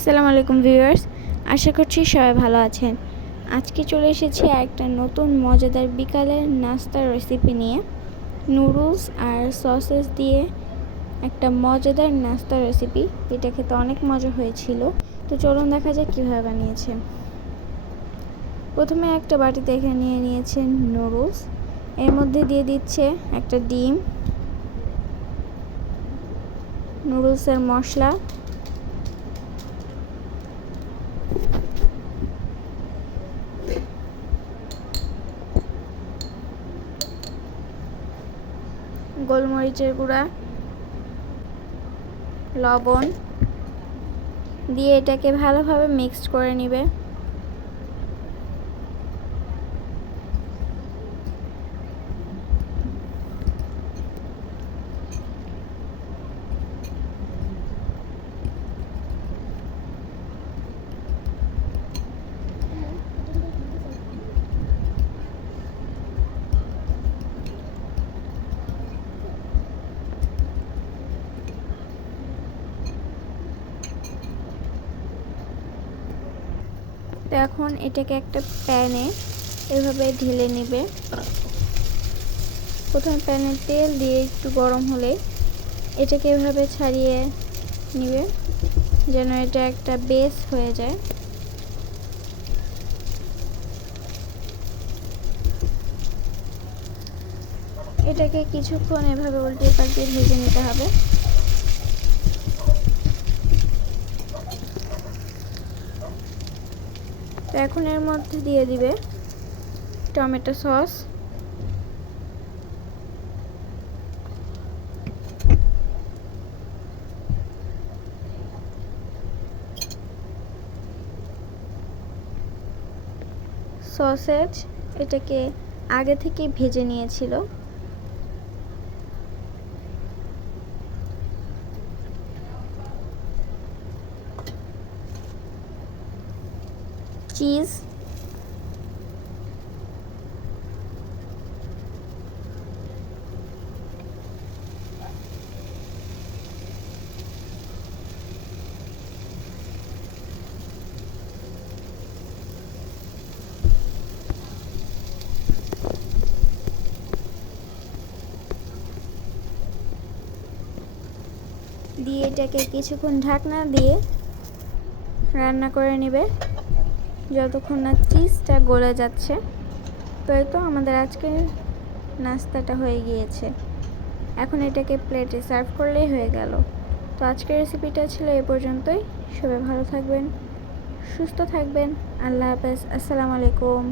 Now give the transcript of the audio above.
আসসালামু আলাইকুম ভিউয়ার্স, আশা করছি সবাই ভালো আছেন। আজকে চলে এসেছি একটা নতুন মজাদার বিকালের নাস্তার রেসিপি নিয়ে। নুডলস আর সসেস দিয়ে একটা মজাদার নাস্তার রেসিপি। এটা খেতে অনেক মজা হয়েছিল। তো চলুন দেখা যাক কীভাবে বানিয়েছে। প্রথমে একটা বাটিতে এখানে নিয়ে নিয়েছেন নুডলস, এর মধ্যে দিয়ে দিচ্ছে একটা ডিম, নুডলসের মশলা, গোলমরিচের গুঁড়া, লবণ দিয়ে এটাকে ভালোভাবে মিক্সড করে নেবে। তো এখন এটাকে একটা প্যানে এভাবে ঢেলে নেবে। প্রথমে প্যানে তেল দিয়ে একটু গরম হলে এটাকে এভাবে ছাড়িয়ে নেবে যেন এটা একটা বেস হয়ে যায়। এটাকে কিছুক্ষণ এভাবে উল্টে পাল্টে ভেজে নিতে হবে। তো এখন এর মধ্যে দিয়ে দিবে টমেটো সস, সসেজ এটাকে আগে থেকে ভেজে নিয়েছিল, চিজ, দিয়ে এটাকে কিছুক্ষণ ঢাকনা দিয়ে রান্না করে নেবে যতক্ষণ না চিজটা গলে যাচ্ছে। তো এই তো আমাদের আজকের নাস্তাটা হয়ে গিয়েছে। এখন এটাকে প্লেটে সার্ভ করলেই হয়ে গেল। তো আজকের রেসিপিটা ছিল এ পর্যন্তই। সবাই ভালো থাকবেন, সুস্থ থাকবেন। আল্লাহ হাফেজ। আসসালামু আলাইকুম।